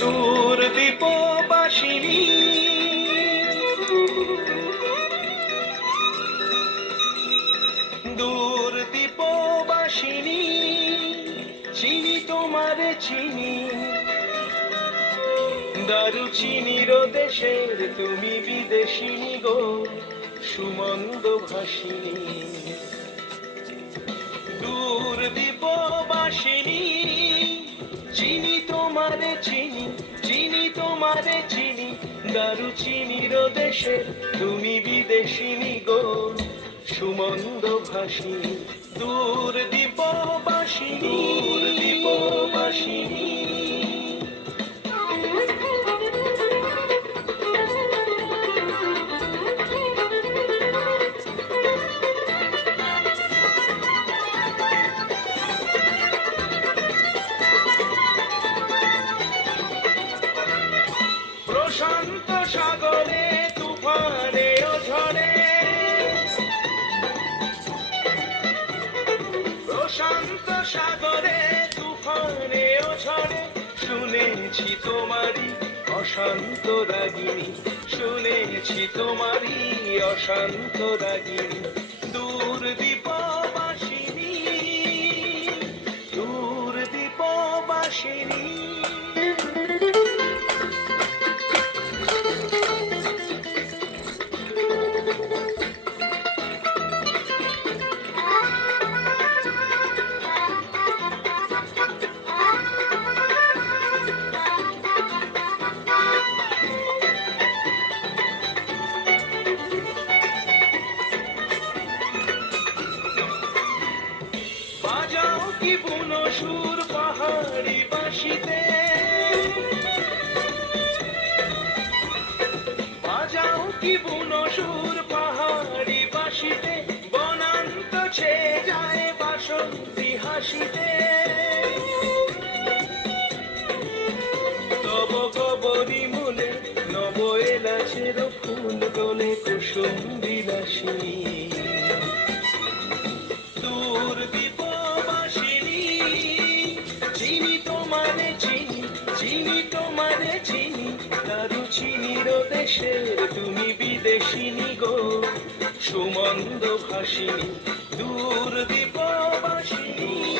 দূর দীপবাসিনী দূর দীপবাসিনী চিনি তোমার চিনি। দারু চিনির দেশের তুমি বিদেশিনী গো, সুমন্দ ভাসিনী দূর দীপবাসিনী চিনি তোমার চিনি। তোমারে চিনি দারু চিনি দেশে তুমি বিদেশিনী গো। সুমন্দ ভাসিনী দূর দীপবাসিনী সাগরে, তুফানে ও ঝড়ে। প্রশান্ত সাগরে, তুফানে ও ঝড়ে। শুনেছি তোমারই অশান্ত রাগিনী শুনেছি তোমারই অশান্ত রাগিনী দূর দীপবাসিনী দূর দীপবাসিনী কি বুনো পাহাড়ি বাসিতে বাজাও কি বুনো পাহাড়ি বাসিতে বনান্ত ছে যায় বাসন্তী হাসিতে। তব কবরি মূলে নব এলাচের ফুল দোলে কুসুম বিলাসী সুমন্দ ভাসিনী দূর দীপবাসিনী।